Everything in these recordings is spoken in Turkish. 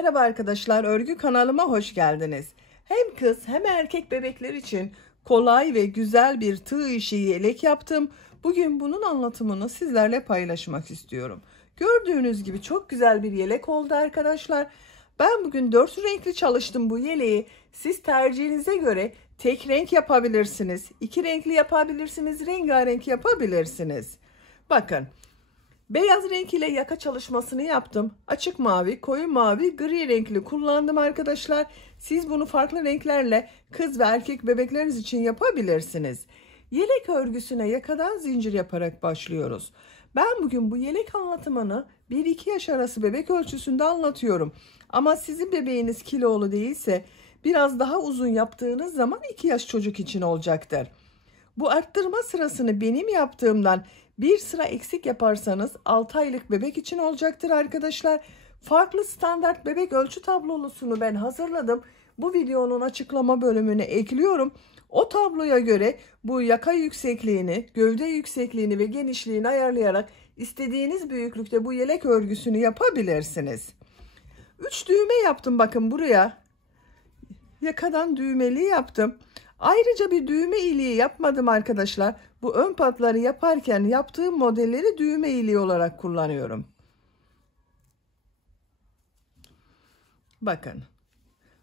Merhaba arkadaşlar, örgü kanalıma hoş geldiniz. Hem kız hem erkek bebekler için kolay ve güzel bir tığ işi yelek yaptım. Bugün bunun anlatımını sizlerle paylaşmak istiyorum. Gördüğünüz gibi çok güzel bir yelek oldu arkadaşlar. Ben bugün 4 renkli çalıştım bu yeleği. Siz tercihinize göre tek renk yapabilirsiniz, 2 renkli yapabilirsiniz, rengarenk yapabilirsiniz. Bakın. Beyaz renk ile yaka çalışmasını yaptım. Açık mavi, koyu mavi, gri renkli kullandım arkadaşlar. Siz bunu farklı renklerle kız ve erkek bebekleriniz için yapabilirsiniz. Yelek örgüsüne yakadan zincir yaparak başlıyoruz. Ben bugün bu yelek anlatımını 1-2 yaş arası bebek ölçüsünde anlatıyorum. Ama sizin bebeğiniz kilolu değilse biraz daha uzun yaptığınız zaman 2 yaş çocuk için olacaktır. Bu arttırma sırasını benim yaptığımdan bir sıra eksik yaparsanız 6 aylık bebek için olacaktır arkadaşlar. Farklı standart bebek ölçü tablosunu ben hazırladım. Bu videonun açıklama bölümüne ekliyorum. O tabloya göre bu yaka yüksekliğini, gövde yüksekliğini ve genişliğini ayarlayarak istediğiniz büyüklükte bu yelek örgüsünü yapabilirsiniz. 3 düğme yaptım bakın buraya. Yakadan düğmeli yaptım. Ayrıca bir düğme iliği yapmadım arkadaşlar. Bu ön patları yaparken yaptığım modelleri düğme iliği olarak kullanıyorum. Bakın.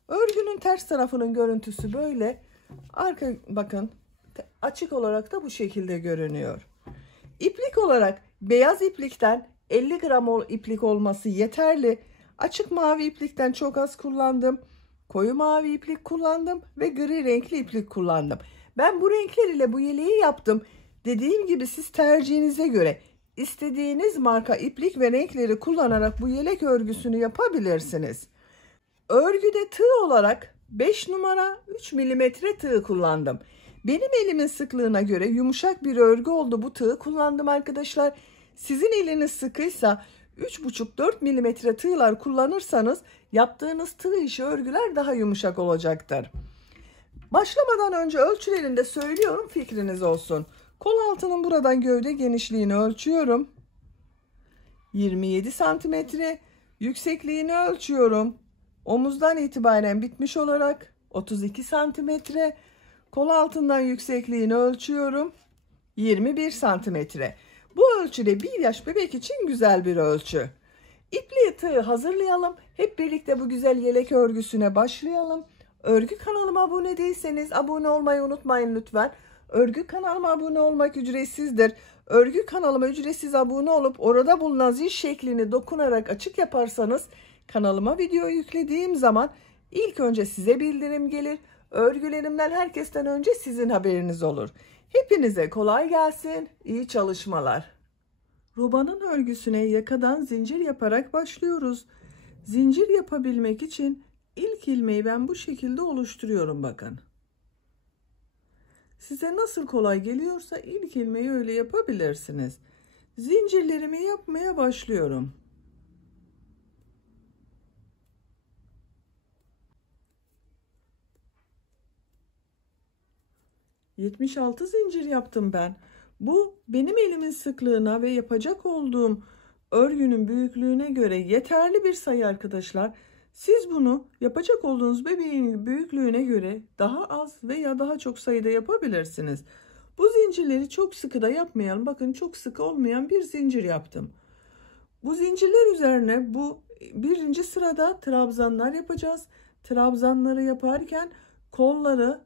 Örgünün ters tarafının görüntüsü böyle. Arka bakın açık olarak da bu şekilde görünüyor. İplik olarak beyaz iplikten 50 gram iplik olması yeterli. Açık mavi iplikten çok az kullandım. Koyu mavi iplik kullandım ve gri renkli iplik kullandım. Ben bu renkler ile bu yeleği yaptım. Dediğim gibi siz tercihinize göre istediğiniz marka iplik ve renkleri kullanarak bu yelek örgüsünü yapabilirsiniz. Örgüde tığ olarak 5 numara 3 milimetre tığ kullandım. Benim elimin sıklığına göre yumuşak bir örgü oldu, bu tığı kullandım arkadaşlar. Sizin eliniz sıkıysa 3,5-4 milimetre tığlar kullanırsanız yaptığınız tığ işi örgüler daha yumuşak olacaktır. Başlamadan önce ölçülerini de söylüyorum, fikriniz olsun. Kol altının buradan gövde genişliğini ölçüyorum. 27 santimetre. Yüksekliğini ölçüyorum. Omuzdan itibaren bitmiş olarak 32 santimetre. Kol altından yüksekliğini ölçüyorum. 21 santimetre. Bu ölçüde 1 yaş bebek için güzel bir ölçü. İpliği tığı hazırlayalım. Hep birlikte bu güzel yelek örgüsüne başlayalım. Örgü kanalıma abone değilseniz abone olmayı unutmayın lütfen. Örgü kanalıma abone olmak ücretsizdir. Örgü kanalıma ücretsiz abone olup orada bulunan zil şeklini dokunarak açık yaparsanız kanalıma video yüklediğim zaman ilk önce size bildirim gelir. Örgülerimden herkesten önce sizin haberiniz olur. Hepinize kolay gelsin, iyi çalışmalar. Robanın örgüsüne yakadan zincir yaparak başlıyoruz. Zincir yapabilmek için ilk ilmeği ben bu şekilde oluşturuyorum bakın. Size nasıl kolay geliyorsa ilk ilmeği öyle yapabilirsiniz. Zincirlerimi yapmaya başlıyorum. ...76 zincir yaptım ben. Bu benim elimin sıklığına ve yapacak olduğum örgünün büyüklüğüne göre yeterli bir sayı arkadaşlar. Siz bunu yapacak olduğunuz bebeğin büyüklüğüne göre daha az veya daha çok sayıda yapabilirsiniz. Bu zincirleri çok sıkı da yapmayalım. Bakın çok sıkı olmayan bir zincir yaptım. Bu zincirler üzerine bu birinci sırada trabzanlar yapacağız. Trabzanları yaparken kolları,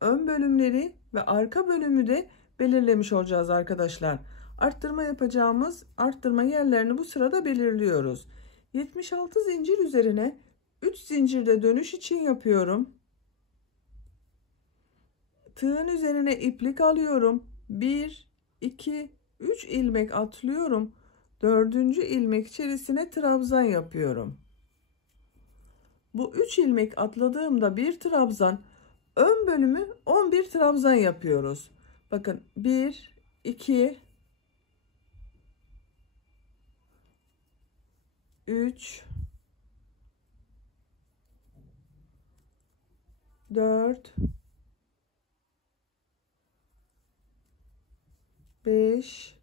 ön bölümleri ve arka bölümü de belirlemiş olacağız arkadaşlar. Arttırma yapacağımız arttırma yerlerini bu sırada belirliyoruz. 76 zincir üzerine 3 zincirde dönüş için yapıyorum. Tığın üzerine iplik alıyorum. 1, 2, 3 ilmek atlıyorum. 4. ilmek içerisine trabzan yapıyorum. Bu 3 ilmek atladığımda bir trabzan, ön bölümü 11 trabzan yapıyoruz. Bakın 1, 2, 3, 4, 5,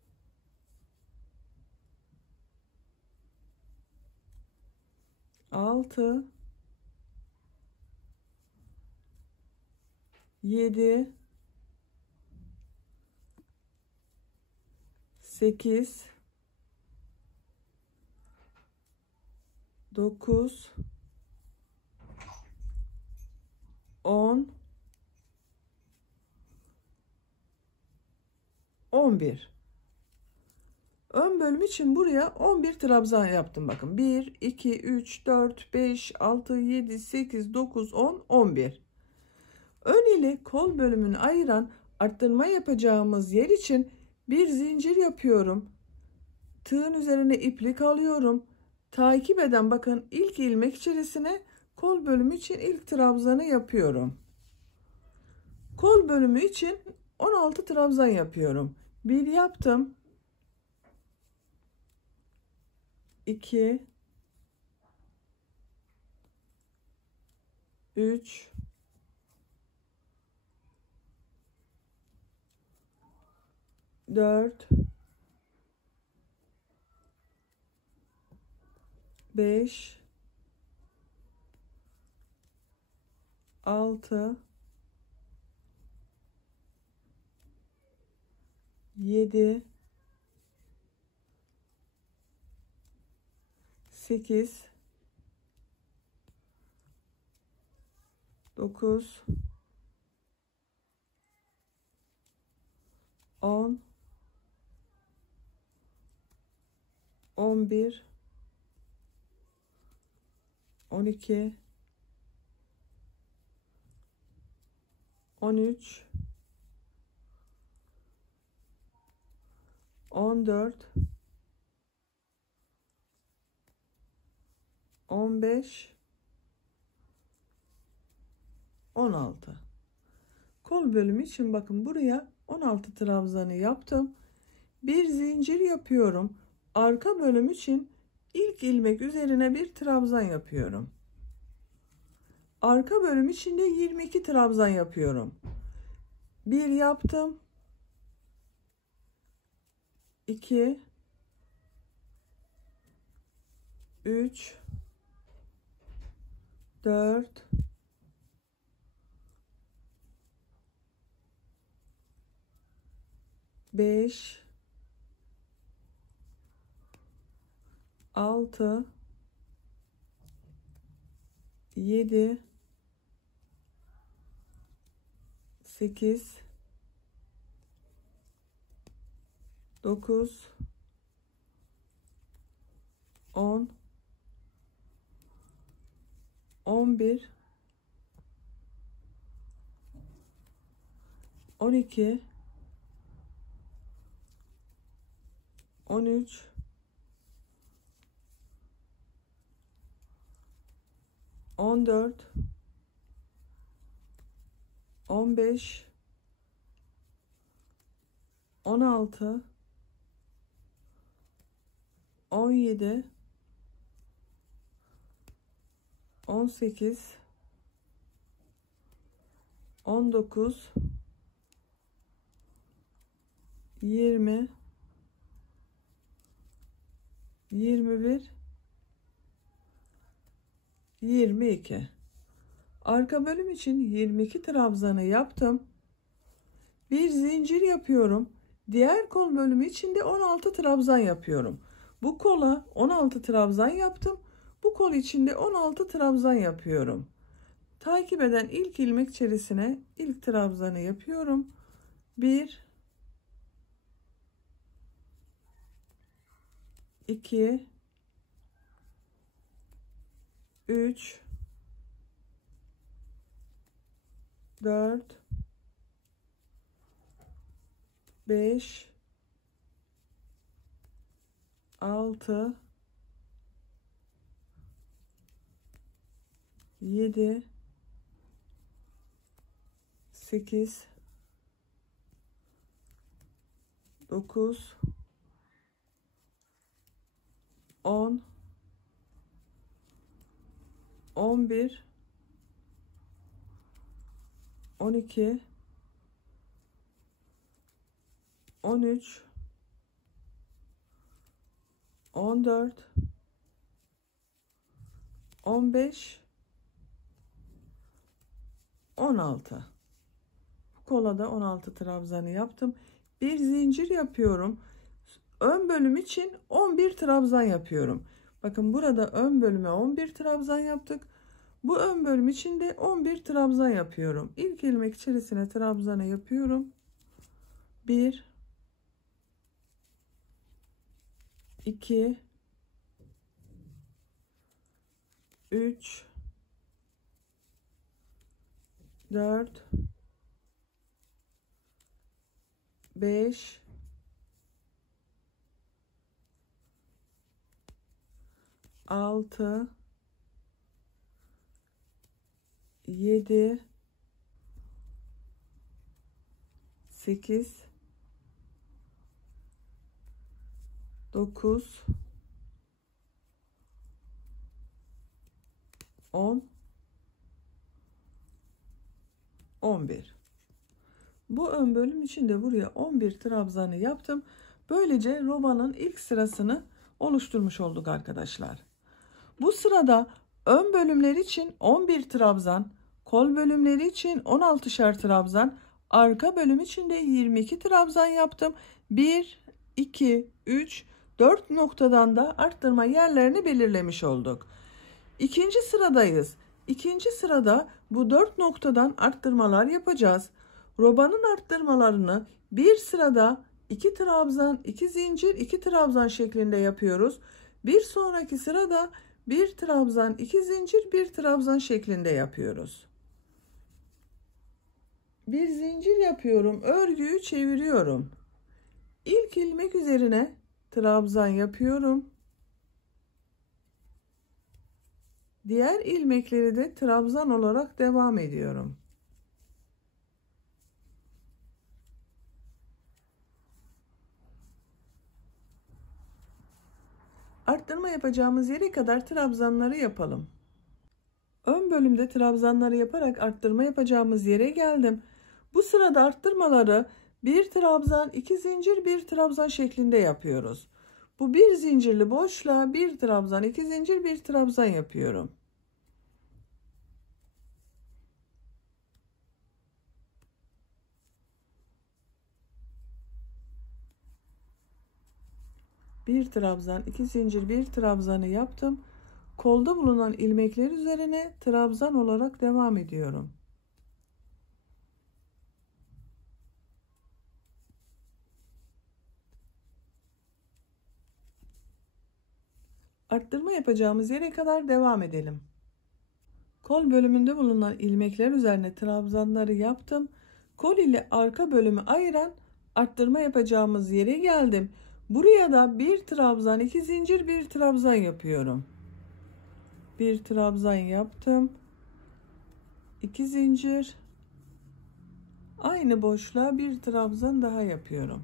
6, 6, 7, 8, 9, 10, 11. Ön bölüm için buraya 11 trabzan yaptım. Bakın 1, 2, 3, 4, 5, 6, 7, 8, 9, 10, 11. Ön ile kol bölümünü ayıran arttırma yapacağımız yer için bir zincir yapıyorum. Tığın üzerine iplik alıyorum. Takip eden bakın ilk ilmek içerisine kol bölümü için ilk trabzanı yapıyorum. Kol bölümü için 16 trabzan yapıyorum. 1 yaptım. 2, 3, 4, 5, 6, 7, 8, 9, 10, 11, 12, 13, 14, 15, 16. Kol bölümü için bakın buraya 16 trabzanı yaptım. Bir zincir yapıyorum. Arka bölüm için ilk ilmek üzerine bir trabzan yapıyorum. Arka bölüm için de 22 trabzan yapıyorum. 1 yaptım. 2, 3, 4, 5, 6, 7, 8, 9, 10, 11, 12, 13, 14, 15, 16, 17, 18, 19, 20, 21, 22. Arka bölüm için 22 trabzanı yaptım. Bir zincir yapıyorum. Diğer kol bölümü için de 16 trabzan yapıyorum. Bu kola 16 trabzan yaptım. Bu kol için de 16 trabzan yapıyorum. Takip eden ilk ilmek içerisine ilk trabzanı yapıyorum. 1, 2, 3, 4, 5, 6, 7, 8, 9, 10, 11, 12, 13, 14, 15, 16. Bu kola da 16 trabzanı yaptım. Bir zincir yapıyorum. Ön bölüm için 11 trabzan yapıyorum. Bakın burada ön bölüme 11 trabzan yaptık. Bu ön bölüm için de 11 trabzan yapıyorum. İlk ilmek içerisine trabzanı yapıyorum. 1, 2, 3, 4, 5, 6, 7, 8, 9, 10, 11. Bu ön bölüm için de buraya 11 trabzanı yaptım. Böylece robanın ilk sırasını oluşturmuş olduk arkadaşlar. Bu sırada ön bölümler için 11 trabzan, kol bölümleri için 16'şer trabzan, arka bölüm için de 22 trabzan yaptım. 1, 2, 3, 4 noktadan da arttırma yerlerini belirlemiş olduk. İkinci sıradayız. İkinci sırada bu 4 noktadan arttırmalar yapacağız. Robanın arttırmalarını bir sırada 2 trabzan, 2 zincir, 2 trabzan şeklinde yapıyoruz. Bir sonraki sırada 1 trabzan, 2 zincir, 1 trabzan şeklinde yapıyoruz. Bir zincir yapıyorum. Örgüyü çeviriyorum. İlk ilmek üzerine trabzan yapıyorum. Diğer ilmekleri de trabzan olarak devam ediyorum. Arttırma yapacağımız yere kadar trabzanları yapalım. Ön bölümde trabzanları yaparak arttırma yapacağımız yere geldim. Bu sırada arttırmaları 1 trabzan, 2 zincir, 1 trabzan şeklinde yapıyoruz. Bu bir zincirli boşluğa 1 trabzan, 2 zincir, 1 trabzan yapıyorum. Bir trabzan, 2 zincir, 1 trabzanı yaptım. Kolda bulunan ilmekler üzerine trabzan olarak devam ediyorum. Arttırma yapacağımız yere kadar devam edelim. Kol bölümünde bulunan ilmekler üzerine trabzanları yaptım. Kol ile arka bölümü ayıran arttırma yapacağımız yere geldim. Buraya da 1 trabzan, 2 zincir, 1 trabzan yapıyorum. 1 trabzan yaptım. 2 zincir. Aynı boşluğa 1 trabzan daha yapıyorum.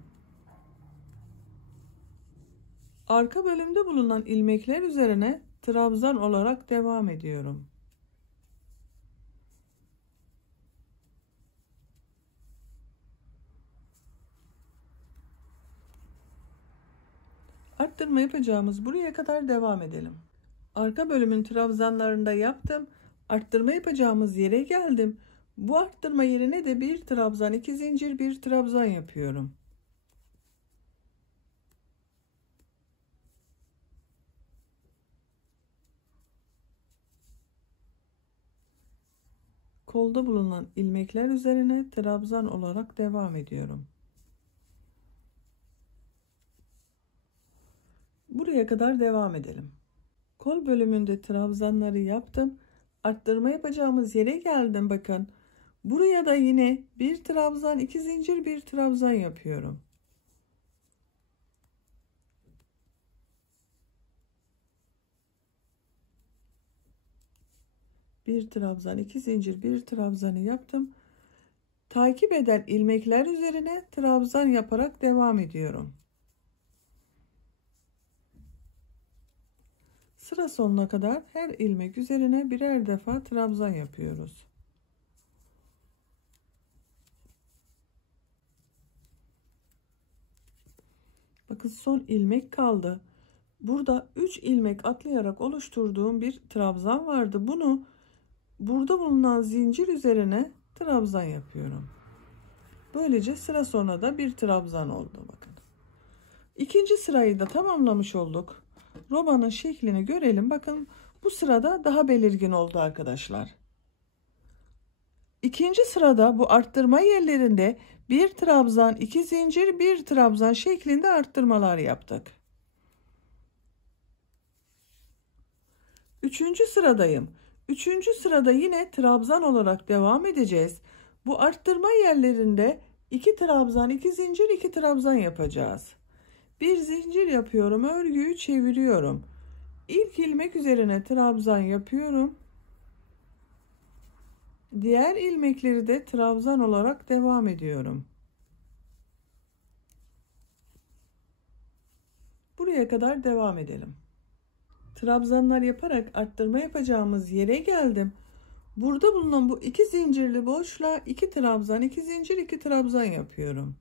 Arka bölümde bulunan ilmekler üzerine trabzan olarak devam ediyorum. Arttırma yapacağımız buraya kadar devam edelim. Arka bölümün trabzanlarında yaptım. Arttırma yapacağımız yere geldim. Bu arttırma yerine de 1 trabzan, 2 zincir, 1 trabzan yapıyorum. Kolda bulunan ilmekler üzerine trabzan olarak devam ediyorum. Buraya kadar devam edelim. Kol bölümünde trabzanları yaptım. Arttırma yapacağımız yere geldim bakın. Buraya da yine 1 trabzan, 2 zincir, 1 trabzan yapıyorum. Bir trabzan, 2 zincir, 1 trabzanı yaptım. Takip eden ilmekler üzerine trabzan yaparak devam ediyorum. Sıra sonuna kadar her ilmek üzerine birer defa trabzan yapıyoruz. Bakın son ilmek kaldı. Burada 3 ilmek atlayarak oluşturduğum bir trabzan vardı. Bunu burada bulunan zincir üzerine trabzan yapıyorum. Böylece sıra sonuna da bir trabzan oldu. Bakın. İkinci sırayı da tamamlamış olduk. Robanın şeklini görelim. Bakın bu sırada daha belirgin oldu arkadaşlar. İkinci sırada bu arttırma yerlerinde bir trabzan, iki zincir, bir trabzan şeklinde arttırmalar yaptık. Üçüncü sıradayım. Üçüncü sırada yine trabzan olarak devam edeceğiz. Bu arttırma yerlerinde iki trabzan, iki zincir, iki trabzan yapacağız. Bir zincir yapıyorum, örgüyü çeviriyorum. İlk ilmek üzerine trabzan yapıyorum. Diğer ilmekleri de trabzan olarak devam ediyorum. Buraya kadar devam edelim. Trabzanlar yaparak arttırma yapacağımız yere geldim. Burada bulunan bu iki zincirli boşluğa iki trabzan, iki zincir, iki trabzan yapıyorum.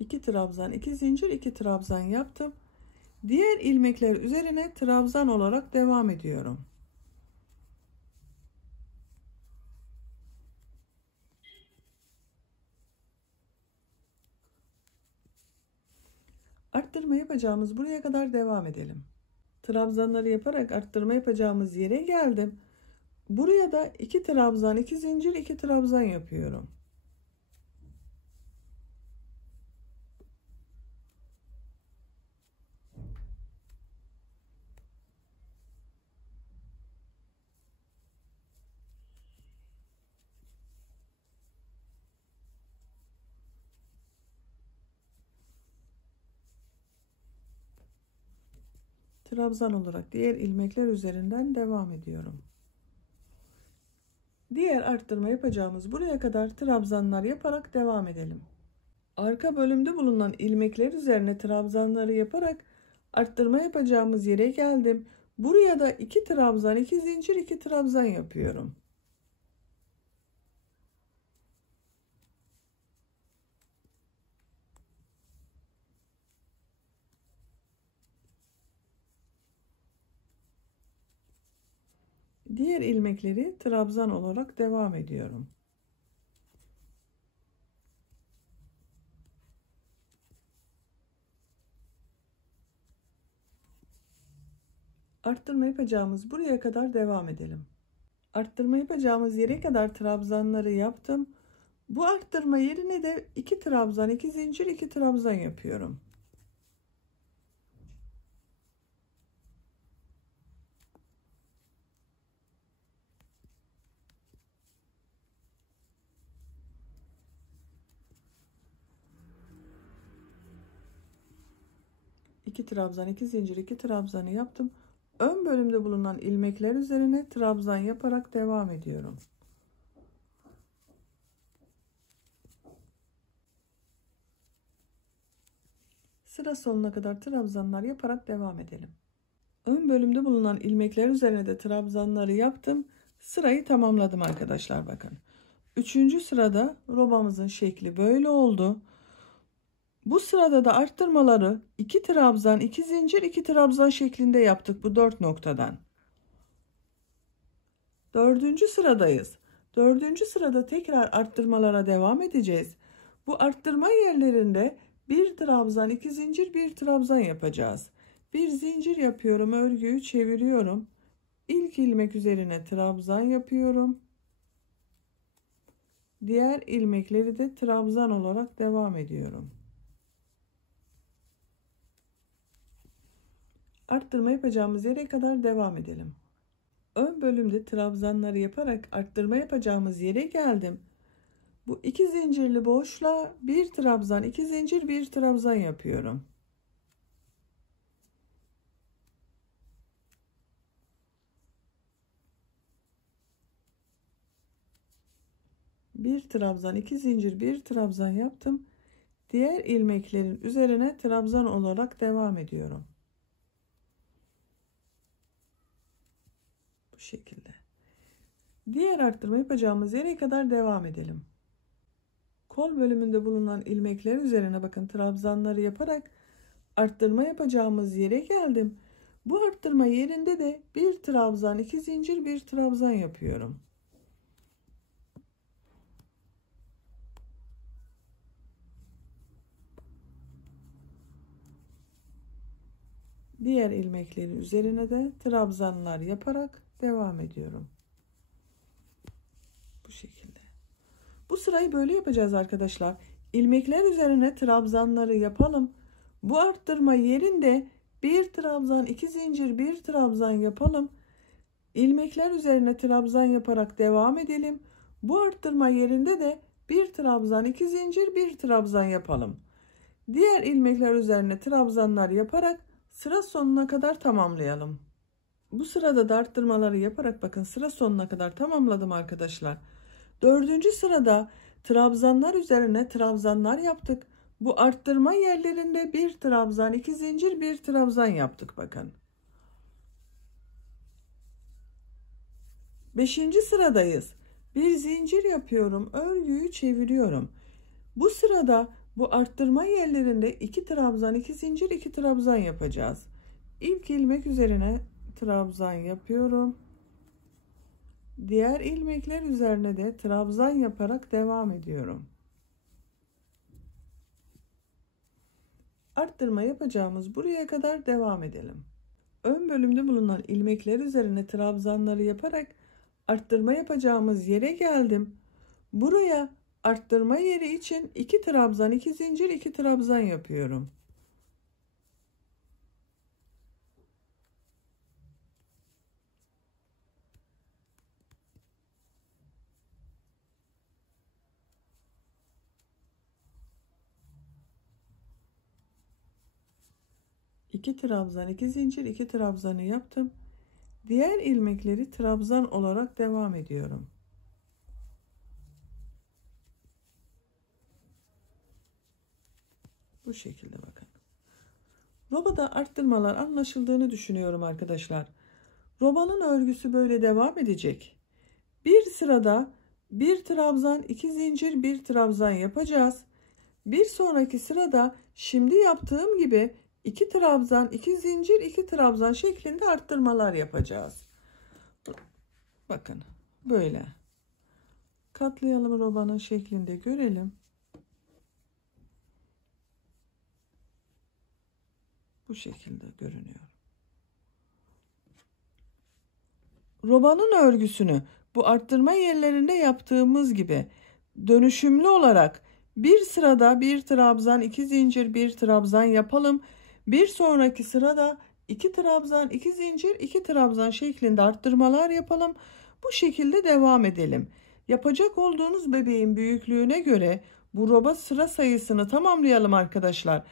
İki trabzan, iki zincir, iki trabzan yaptım. Diğer ilmekler üzerine trabzan olarak devam ediyorum. Arttırma yapacağımız buraya kadar devam edelim. Trabzanları yaparak arttırma yapacağımız yere geldim. Buraya da iki trabzan, iki zincir, iki trabzan yapıyorum. Trabzan olarak diğer ilmekler üzerinden devam ediyorum. Diğer arttırma yapacağımız buraya kadar trabzanlar yaparak devam edelim. Arka bölümde bulunan ilmekler üzerine trabzanları yaparak arttırma yapacağımız yere geldim. Buraya da iki trabzan, iki zincir, iki trabzan yapıyorum. Diğer ilmekleri trabzan olarak devam ediyorum. Arttırma yapacağımız buraya kadar devam edelim. Arttırma yapacağımız yere kadar trabzanları yaptım. Bu arttırma yerine de iki trabzan, iki zincir, iki trabzan yapıyorum. İki trabzan, iki zincir, iki trabzanı yaptım. Ön bölümde bulunan ilmekler üzerine trabzan yaparak devam ediyorum. Sıra sonuna kadar trabzanlar yaparak devam edelim. Ön bölümde bulunan ilmekler üzerine de trabzanları yaptım. Sırayı tamamladım arkadaşlar, bakın. Üçüncü sırada robamızın şekli böyle oldu. Bu sırada da arttırmaları 2 trabzan, 2 zincir, 2 trabzan şeklinde yaptık bu 4 noktadan. Dördüncü sıradayız. Dördüncü sırada tekrar arttırmalara devam edeceğiz. Bu arttırma yerlerinde bir trabzan, iki zincir, bir trabzan yapacağız. Bir zincir yapıyorum, örgüyü çeviriyorum. İlk ilmek üzerine trabzan yapıyorum. Diğer ilmekleri de trabzan olarak devam ediyorum. Arttırma yapacağımız yere kadar devam edelim. Ön bölümde trabzanları yaparak arttırma yapacağımız yere geldim. Bu iki zincirli boşluğa bir trabzan, iki zincir, bir trabzan yapıyorum. Bir trabzan, iki zincir, bir trabzan yaptım. Diğer ilmeklerin üzerine trabzan olarak devam ediyorum. Bu şekilde. Diğer arttırma yapacağımız yere kadar devam edelim. Kol bölümünde bulunan ilmekler üzerine bakın trabzanları yaparak arttırma yapacağımız yere geldim. Bu arttırma yerinde de bir trabzan, 2 zincir, bir trabzan yapıyorum. Diğer ilmeklerin üzerine de trabzanlar yaparak devam ediyorum. Bu şekilde. Bu sırayı böyle yapacağız arkadaşlar. İlmekler üzerine trabzanları yapalım. Bu arttırma yerinde bir trabzan, 2 zincir, bir trabzan yapalım. İlmekler üzerine trabzan yaparak devam edelim. Bu arttırma yerinde de bir trabzan, 2 zincir, bir trabzan yapalım. Diğer ilmekler üzerine trabzanlar yaparak sıra sonuna kadar tamamlayalım. Bu sırada da arttırmaları yaparak bakın sıra sonuna kadar tamamladım arkadaşlar. 4. sırada trabzanlar üzerine trabzanlar yaptık. Bu arttırma yerlerinde bir trabzan, 2 zincir, bir trabzan yaptık bakın. 5. sıradayız. Bir zincir yapıyorum, örgüyü çeviriyorum. Bu sırada bu arttırma yerlerinde 2 trabzan, 2 zincir, 2 trabzan yapacağız. İlk ilmek üzerine trabzan yapıyorum. Diğer ilmekler üzerine de trabzan yaparak devam ediyorum. Arttırma yapacağımız buraya kadar devam edelim. Ön bölümde bulunan ilmekler üzerine trabzanları yaparak arttırma yapacağımız yere geldim. Buraya arttırma yeri için 2 trabzan, 2 zincir, 2 trabzan yapıyorum. İki trabzan, 2 zincir, 2 trabzanı yaptım. Diğer ilmekleri trabzan olarak devam ediyorum. Bu şekilde bakın. Robada arttırmalar anlaşıldığını düşünüyorum arkadaşlar. Robanın örgüsü böyle devam edecek. Bir sırada bir trabzan, 2 zincir, bir trabzan yapacağız. Bir sonraki sırada şimdi yaptığım gibi 2 trabzan, 2 zincir, 2 trabzan şeklinde arttırmalar yapacağız. Bakın böyle. Katlayalım robanın şeklinde görelim. Bu şekilde görünüyor. Robanın örgüsünü bu arttırma yerlerinde yaptığımız gibi dönüşümlü olarak bir sırada bir trabzan, 2 zincir, bir trabzan yapalım. Bir sonraki sırada 2 trabzan, 2 zincir, 2 trabzan şeklinde arttırmalar yapalım. Bu şekilde devam edelim. Yapacak olduğunuz bebeğin büyüklüğüne göre bu roba sıra sayısını tamamlayalım arkadaşlar.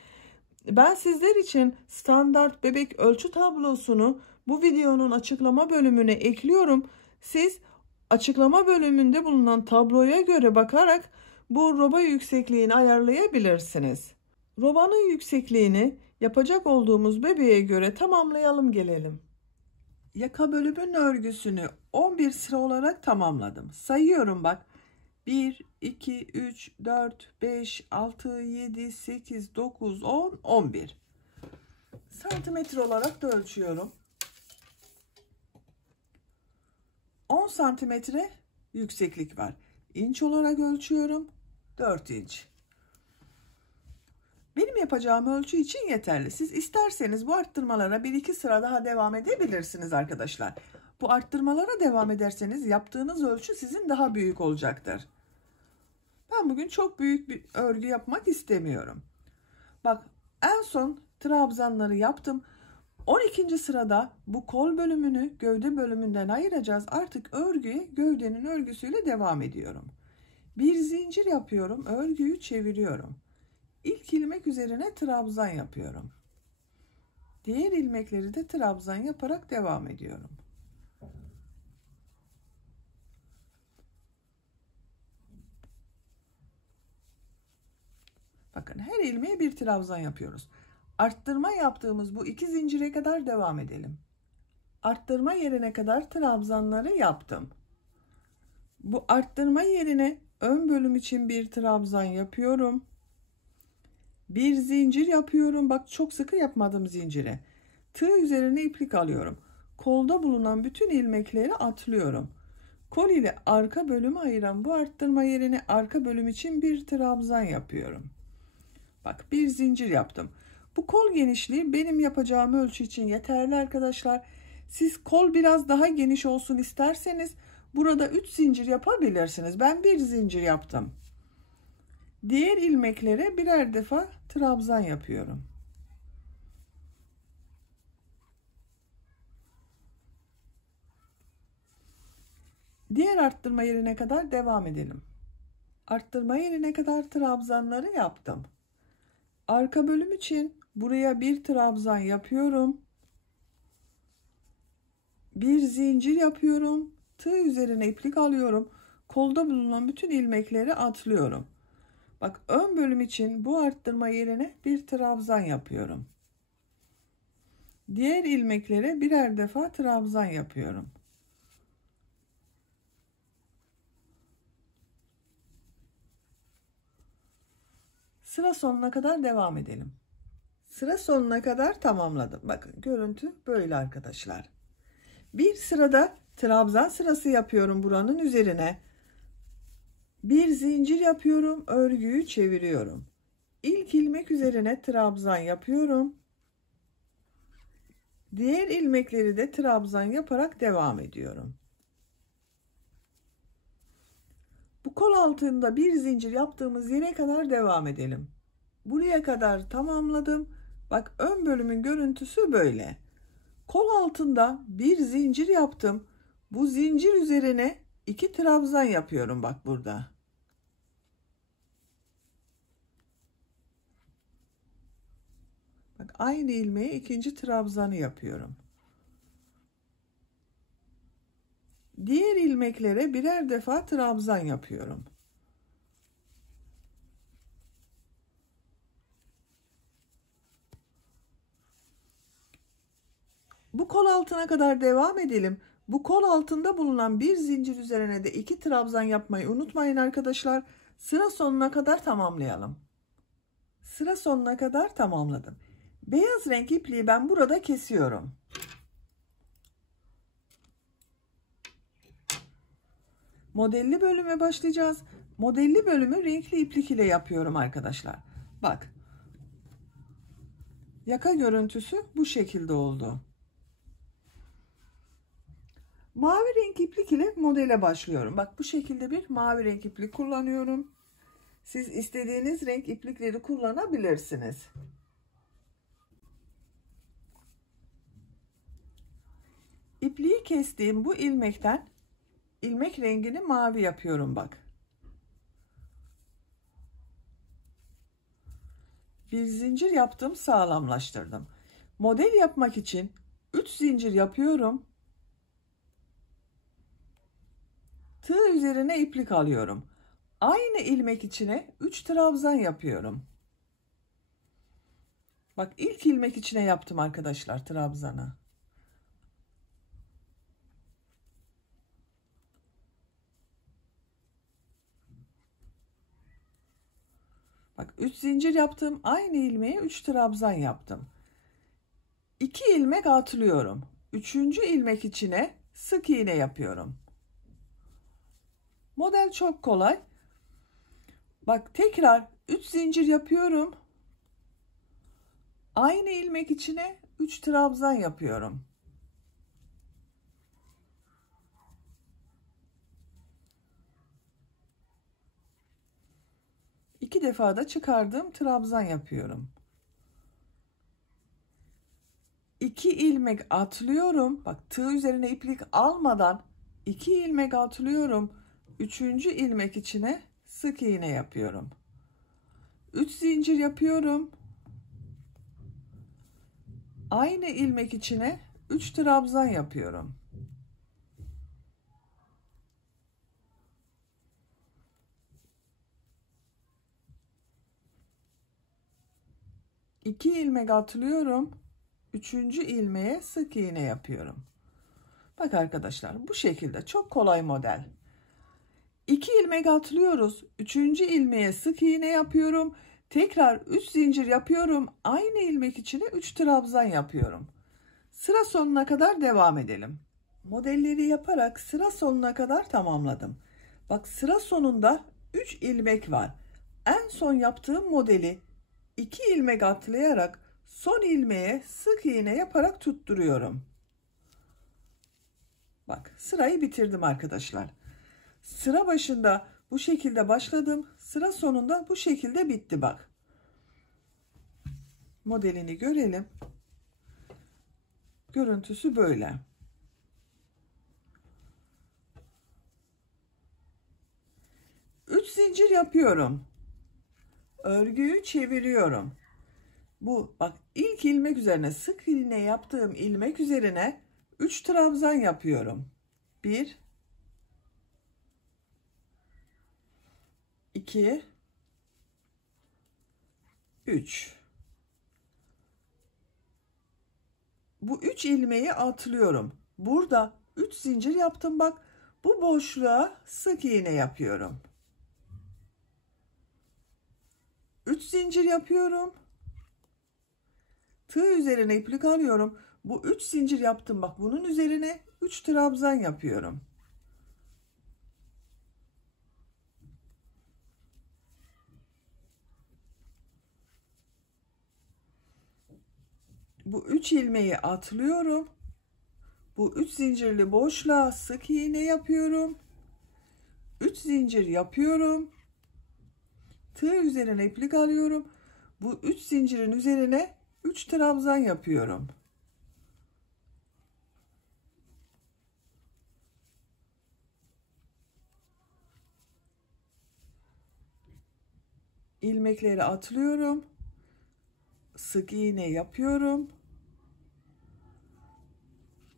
Ben sizler için standart bebek ölçü tablosunu bu videonun açıklama bölümüne ekliyorum. Siz açıklama bölümünde bulunan tabloya göre bakarak bu roba yüksekliğini ayarlayabilirsiniz. Robanın yüksekliğini yapacak olduğumuz bebeğe göre tamamlayalım gelelim. Yaka bölümünün örgüsünü 11 sıra olarak tamamladım. Sayıyorum bak. 1, 2, 3, 4, 5, 6, 7, 8, 9, 10, 11. Santimetre olarak da ölçüyorum. 10 santimetre yükseklik var. İnç olarak ölçüyorum. 4 inç. Benim yapacağım ölçü için yeterli. Siz isterseniz bu arttırmalara 1-2 sıra daha devam edebilirsiniz arkadaşlar. Bu arttırmalara devam ederseniz yaptığınız ölçü sizin daha büyük olacaktır. Ben bugün çok büyük bir örgü yapmak istemiyorum. Bak en son trabzanları yaptım. 12. sırada bu kol bölümünü gövde bölümünden ayıracağız. Artık örgüye gövdenin örgüsüyle devam ediyorum. Bir zincir yapıyorum. Örgüyü çeviriyorum. İlk ilmek üzerine trabzan yapıyorum. Diğer ilmekleri de trabzan yaparak devam ediyorum. Bakın her ilmeğe bir trabzan yapıyoruz. Arttırma yaptığımız bu 2 zincire kadar devam edelim. Arttırma yerine kadar trabzanları yaptım. Bu arttırma yerine ön bölüm için bir trabzan yapıyorum. Bir zincir yapıyorum. Bak çok sıkı yapmadım zincire. Tığ üzerine iplik alıyorum. Kolda bulunan bütün ilmekleri atlıyorum. Kol ile arka bölümü ayıran bu arttırma yerine arka bölüm için bir trabzan yapıyorum. Bak bir zincir yaptım. Bu kol genişliği benim yapacağım ölçü için yeterli arkadaşlar. Siz kol biraz daha geniş olsun isterseniz burada 3 zincir yapabilirsiniz. Ben bir zincir yaptım. Diğer ilmeklere birer defa trabzan yapıyorum. Diğer arttırma yerine kadar devam edelim. Arttırma yerine kadar trabzanları yaptım. Arka bölüm için buraya bir trabzan yapıyorum. Bir zincir yapıyorum. Tığ üzerine iplik alıyorum. Kolda bulunan bütün ilmekleri atlıyorum. Bak ön bölüm için bu arttırma yerine bir trabzan yapıyorum. Diğer ilmeklere birer defa trabzan yapıyorum. Sıra sonuna kadar devam edelim. Sıra sonuna kadar tamamladım. Bakın görüntü böyle arkadaşlar. Bir sırada trabzan sırası yapıyorum buranın üzerine. Bir zincir yapıyorum, örgüyü çeviriyorum. İlk ilmek üzerine trabzan yapıyorum. Diğer ilmekleri de trabzan yaparak devam ediyorum. Bu kol altında bir zincir yaptığımız yere kadar devam edelim. Buraya kadar tamamladım. Bak ön bölümün görüntüsü böyle. Kol altında bir zincir yaptım. Bu zincir üzerine 2 trabzan yapıyorum bak burada. Bak aynı ilmeğe ikinci trabzanı yapıyorum. Diğer ilmeklere birer defa trabzan yapıyorum. Bu kol altına kadar devam edelim. Bu kol altında bulunan bir zincir üzerine de 2 trabzan yapmayı unutmayın arkadaşlar. Sıra sonuna kadar tamamlayalım. Sıra sonuna kadar tamamladım. Beyaz renk ipliği ben burada kesiyorum. Modelli bölüme başlayacağız. Modelli bölümü renkli iplik ile yapıyorum arkadaşlar. Bak. Yaka görüntüsü bu şekilde oldu. Mavi renk iplik ile modele başlıyorum. Bak bu şekilde bir mavi renk iplik kullanıyorum. Siz istediğiniz renk iplikleri kullanabilirsiniz. İpliği kestiğim bu ilmekten ilmek rengini mavi yapıyorum bak. Bir zincir yaptım, sağlamlaştırdım. Model yapmak için 3 zincir yapıyorum. Tığ üzerine iplik alıyorum. Aynı ilmek içine 3 trabzan yapıyorum. Bak ilk ilmek içine yaptım arkadaşlar trabzanı. Bak 3 zincir yaptım. Aynı ilmeğe 3 trabzan yaptım. 2 ilmek atlıyorum. 3. ilmek içine sık iğne yapıyorum. Model çok kolay. Bak tekrar 3 zincir yapıyorum. Aynı ilmek içine 3 trabzan yapıyorum. İki defa da çıkardığım trabzan yapıyorum. 2 ilmek atlıyorum. Bak tığ üzerine iplik almadan 2 ilmek atlıyorum. 3. ilmek içine sık iğne yapıyorum. 3 zincir yapıyorum. Aynı ilmek içine 3 trabzan yapıyorum. 2 ilmek atlıyorum. 3. ilmeğe sık iğne yapıyorum. Bak arkadaşlar, bu şekilde çok kolay model. 2 ilmek atlıyoruz. 3. ilmeğe sık iğne yapıyorum. Tekrar 3 zincir yapıyorum. Aynı ilmek içine 3 trabzan yapıyorum. Sıra sonuna kadar devam edelim. Modelleri yaparak sıra sonuna kadar tamamladım. Bak, sıra sonunda 3 ilmek var. En son yaptığım modeli 2 ilmek atlayarak son ilmeğe sık iğne yaparak tutturuyorum. Bak, sırayı bitirdim arkadaşlar. Sıra başında bu şekilde başladım. Sıra sonunda bu şekilde bitti bak. Modelini görelim. Görüntüsü böyle. Üç zincir yapıyorum. Örgüyü çeviriyorum. Bu bak, ilk ilmek üzerine sık iğne yaptığım ilmek üzerine 3 trabzan yapıyorum. 1 2 3. Bu 3 ilmeği atlıyorum. Burada 3 zincir yaptım bak. Bu boşluğa sık iğne yapıyorum. 3 zincir yapıyorum. Tığ üzerine iplik alıyorum. Bu 3 zincir yaptım bak. Bunun üzerine 3 trabzan yapıyorum. Bu 3 ilmeği atlıyorum. Bu 3 zincirli boşluğa sık iğne yapıyorum. 3 zincir yapıyorum. Tığ üzerine iplik alıyorum. Bu 3 zincirin üzerine 3 trabzan yapıyorum. İlmekleri atlıyorum. Sık iğne yapıyorum.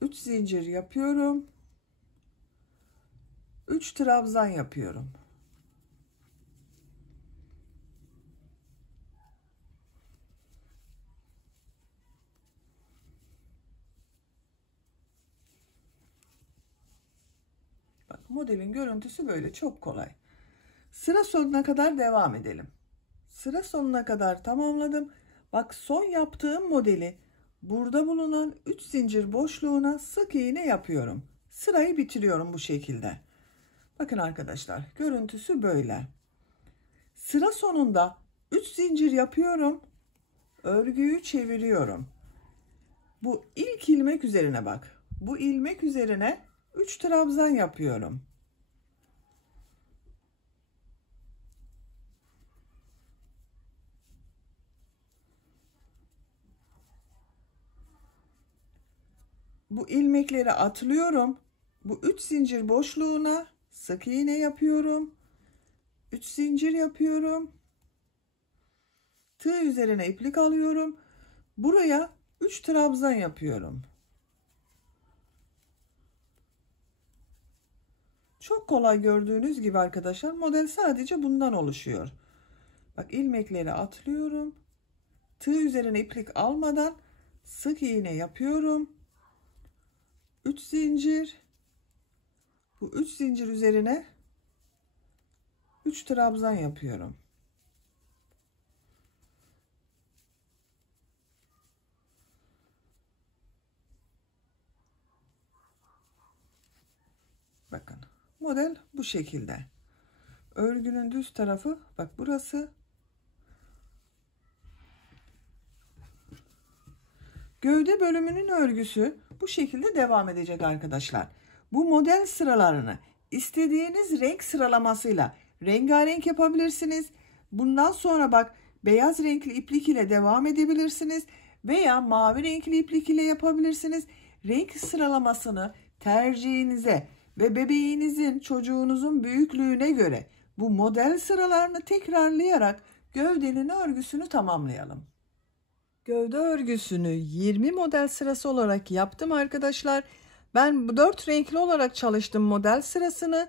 3 zincir yapıyorum. 3 trabzan yapıyorum. Bak, modelin görüntüsü böyle çok kolay. Sıra sonuna kadar devam edelim. Sıra sonuna kadar tamamladım. Bak, son yaptığım modeli burada bulunan 3 zincir boşluğuna sık iğne yapıyorum. Sırayı bitiriyorum bu şekilde. Bakın arkadaşlar, görüntüsü böyle. Sıra sonunda 3 zincir yapıyorum. Örgüyü çeviriyorum. Bu ilk ilmek üzerine bak. Bu ilmek üzerine 3 trabzan yapıyorum. Bu ilmekleri atlıyorum. Bu 3 zincir boşluğuna sık iğne yapıyorum. 3 zincir yapıyorum. Tığ üzerine iplik alıyorum. Buraya 3 trabzan yapıyorum. Çok kolay, gördüğünüz gibi arkadaşlar, model sadece bundan oluşuyor. Bak, ilmekleri atlıyorum. Tığ üzerine iplik almadan sık iğne yapıyorum. 3 zincir. Bu 3 zincir üzerine 3 trabzan yapıyorum. Bakın, model bu şekilde. Örgünün düz tarafı bak, burası. Gövde bölümünün örgüsü bu şekilde devam edecek arkadaşlar. Bu model sıralarını istediğiniz renk sıralamasıyla rengarenk yapabilirsiniz. Bundan sonra bak, beyaz renkli iplik ile devam edebilirsiniz veya mavi renkli iplik ile yapabilirsiniz. Renk sıralamasını tercihinize ve bebeğinizin, çocuğunuzun büyüklüğüne göre bu model sıralarını tekrarlayarak gövdenin örgüsünü tamamlayalım. Gövde örgüsünü 20 model sırası olarak yaptım arkadaşlar. Ben 4 renkli olarak çalıştım model sırasını.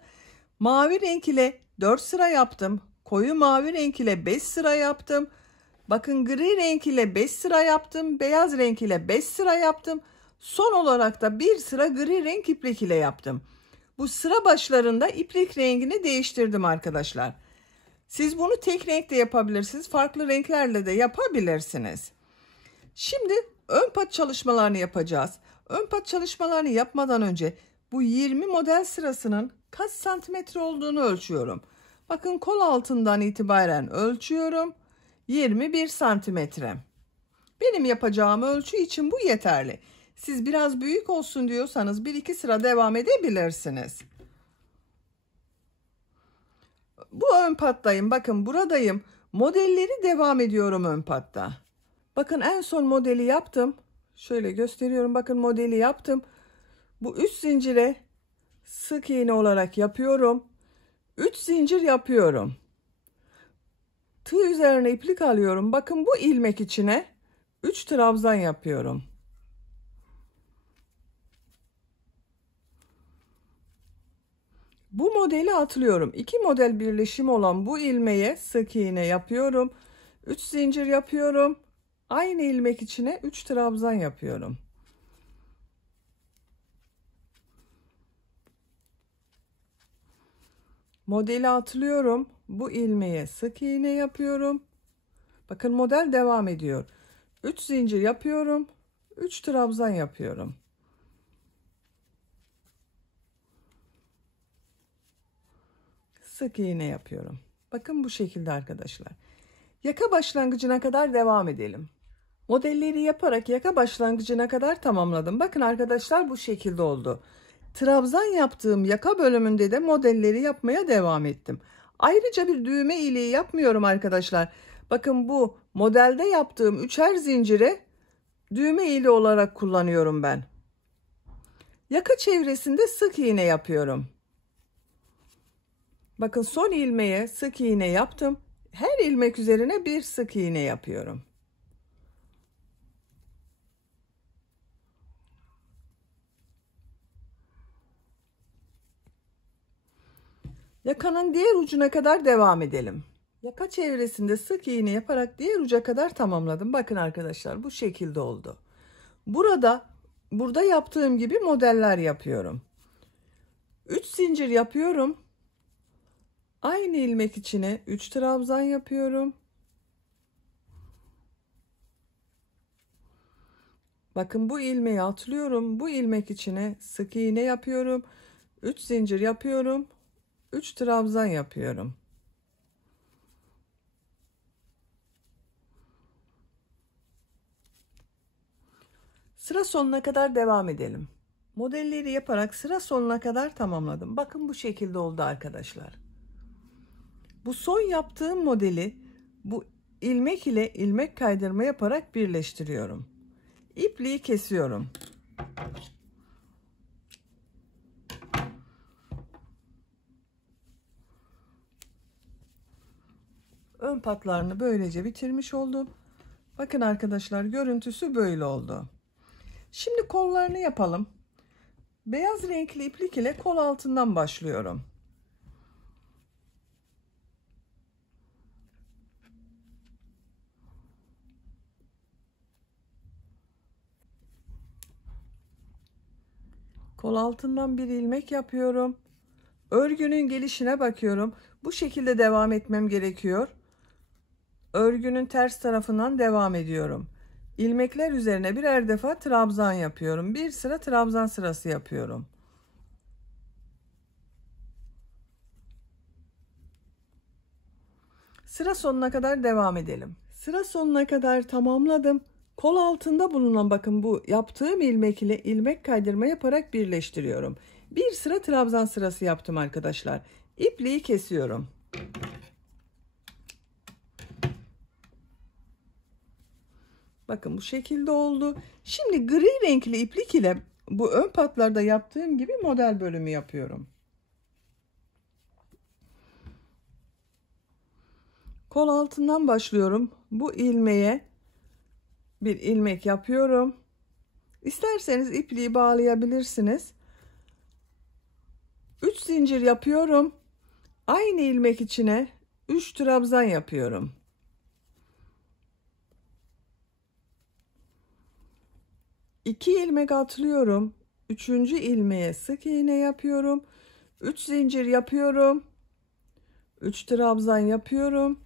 Mavi renk ile 4 sıra yaptım. Koyu mavi renk ile 5 sıra yaptım. Bakın gri renk ile 5 sıra yaptım. Beyaz renk ile 5 sıra yaptım. Son olarak da bir sıra gri renk iplik ile yaptım. Bu sıra başlarında iplik rengini değiştirdim arkadaşlar. Siz bunu tek renkte yapabilirsiniz. Farklı renklerle de yapabilirsiniz. Şimdi ön pat çalışmalarını yapacağız. Ön pat çalışmalarını yapmadan önce bu 20 model sırasının kaç santimetre olduğunu ölçüyorum. Bakın kol altından itibaren ölçüyorum. 21 santimetre. Benim yapacağım ölçü için bu yeterli. Siz biraz büyük olsun diyorsanız 1-2 sıra devam edebilirsiniz. Bu ön pattayım. Bakın buradayım. Modelleri devam ediyorum ön patta. Bakın en son modeli yaptım. Şöyle gösteriyorum. Bakın modeli yaptım. Bu 3 zincire sık iğne olarak yapıyorum. 3 zincir yapıyorum. Tığ üzerine iplik alıyorum. Bakın bu ilmek içine 3 trabzan yapıyorum. Bu modeli atlıyorum. 2 model birleşimi olan bu ilmeğe sık iğne yapıyorum. 3 zincir yapıyorum. Aynı ilmek içine 3 trabzan yapıyorum. Modeli atlıyorum. Bu ilmeğe sık iğne yapıyorum. Bakın model devam ediyor. 3 zincir yapıyorum. 3 trabzan yapıyorum. Sık iğne yapıyorum. Bakın bu şekilde arkadaşlar. Yaka başlangıcına kadar devam edelim. Modelleri yaparak yaka başlangıcına kadar tamamladım. Bakın arkadaşlar bu şekilde oldu. Trabzan yaptığım yaka bölümünde de modelleri yapmaya devam ettim. Ayrıca bir düğme iliği yapmıyorum arkadaşlar. Bakın bu modelde yaptığım üçer zincire düğme iliği olarak kullanıyorum ben. Yaka çevresinde sık iğne yapıyorum. Bakın son ilmeğe sık iğne yaptım. Her ilmek üzerine bir sık iğne yapıyorum. Yakanın diğer ucuna kadar devam edelim. Yaka çevresinde sık iğne yaparak diğer uca kadar tamamladım. Bakın arkadaşlar bu şekilde oldu. Burada yaptığım gibi modeller yapıyorum. 3 zincir yapıyorum. Aynı ilmek içine 3 trabzan yapıyorum. Bakın bu ilmeği atlıyorum. Bu ilmek içine sık iğne yapıyorum. 3 zincir yapıyorum. 3 trabzan yapıyorum. Sıra sonuna kadar devam edelim. Modelleri yaparak sıra sonuna kadar tamamladım. Bakın bu şekilde oldu arkadaşlar. Bu son yaptığım modeli bu ilmek ile ilmek kaydırma yaparak birleştiriyorum. İpliği kesiyorum. Ön patlarını böylece bitirmiş oldum. Bakın arkadaşlar görüntüsü böyle oldu. Şimdi kollarını yapalım. Beyaz renkli iplik ile kol altından başlıyorum. Kol altından bir ilmek yapıyorum. Örgünün gelişine bakıyorum. Bu şekilde devam etmem gerekiyor. Örgünün ters tarafından devam ediyorum. İlmekler üzerine birer defa trabzan yapıyorum. Bir sıra trabzan sırası yapıyorum. Sıra sonuna kadar devam edelim. Sıra sonuna kadar tamamladım. Kol altında bulunan bakın bu yaptığım ilmek ile ilmek kaydırma yaparak birleştiriyorum. Bir sıra trabzan sırası yaptım arkadaşlar. İpliği kesiyorum. Bakın bu şekilde oldu. Şimdi gri renkli iplik ile bu ön patlarda yaptığım gibi model bölümü yapıyorum. Kol altından başlıyorum. Bu ilmeğe bir ilmek yapıyorum. İsterseniz ipliği bağlayabilirsiniz. 3 zincir yapıyorum. Aynı ilmek içine 3 trabzan yapıyorum. 2 ilmek atlıyorum. 3. ilmeğe sık iğne yapıyorum. 3 zincir yapıyorum. 3 trabzan yapıyorum.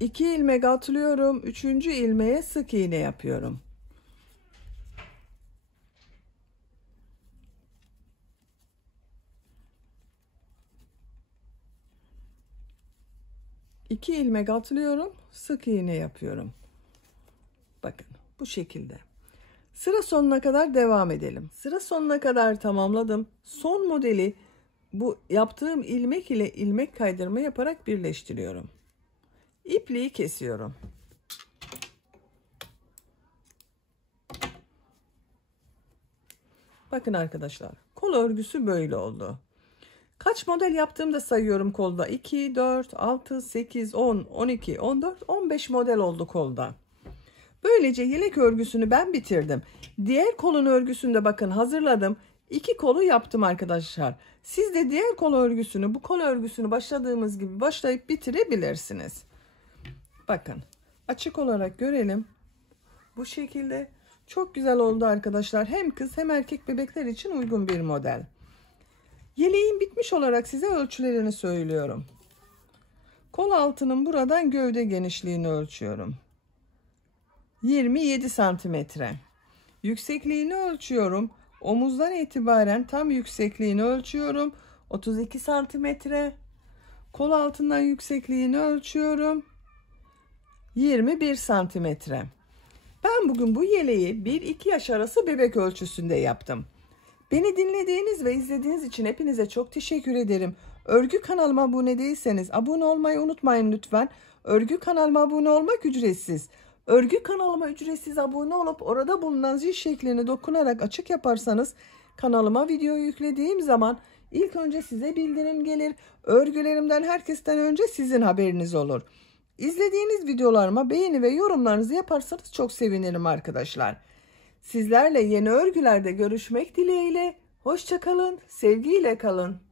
İki ilmek atlıyorum. 3. ilmeğe sık iğne yapıyorum. İki ilmek atlıyorum. Sık iğne yapıyorum. Bakın bu şekilde. Sıra sonuna kadar devam edelim. Sıra sonuna kadar tamamladım. Son modeli bu yaptığım ilmek ile ilmek kaydırma yaparak birleştiriyorum. İpliği kesiyorum. Bakın arkadaşlar, kol örgüsü böyle oldu. Kaç model yaptığımda sayıyorum kolda. 2, 4, 6, 8, 10, 12, 14, 15 model oldu kolda. Böylece yelek örgüsünü ben bitirdim. Diğer kolun örgüsünü de bakın hazırladım. 2 kolu yaptım arkadaşlar. Siz de diğer kol örgüsünü, bu kol örgüsünü başladığımız gibi başlayıp bitirebilirsiniz. Bakın açık olarak görelim. Bu şekilde çok güzel oldu arkadaşlar. Hem kız hem erkek bebekler için uygun bir model. Yeleğin bitmiş olarak size ölçülerini söylüyorum. Kol altının buradan gövde genişliğini ölçüyorum. 27 santimetre. Yüksekliğini ölçüyorum. Omuzdan itibaren tam yüksekliğini ölçüyorum. 32 santimetre. Kol altından yüksekliğini ölçüyorum. 21 santimetre. Ben bugün bu yeleği 1-2 yaş arası bebek ölçüsünde yaptım. Beni dinlediğiniz ve izlediğiniz için hepinize çok teşekkür ederim. Örgü kanalıma abone değilseniz abone olmayı unutmayın lütfen. Örgü kanalıma abone olmak ücretsiz. Örgü kanalıma ücretsiz abone olup orada bulunan zil şeklini dokunarak açık yaparsanız kanalıma video yüklediğim zaman ilk önce size bildirim gelir. Örgülerimden herkesten önce sizin haberiniz olur. İzlediğiniz videolarıma beğeni ve yorumlarınızı yaparsanız çok sevinirim arkadaşlar. Sizlerle yeni örgülerde görüşmek dileğiyle. Hoşça kalın, sevgiyle kalın.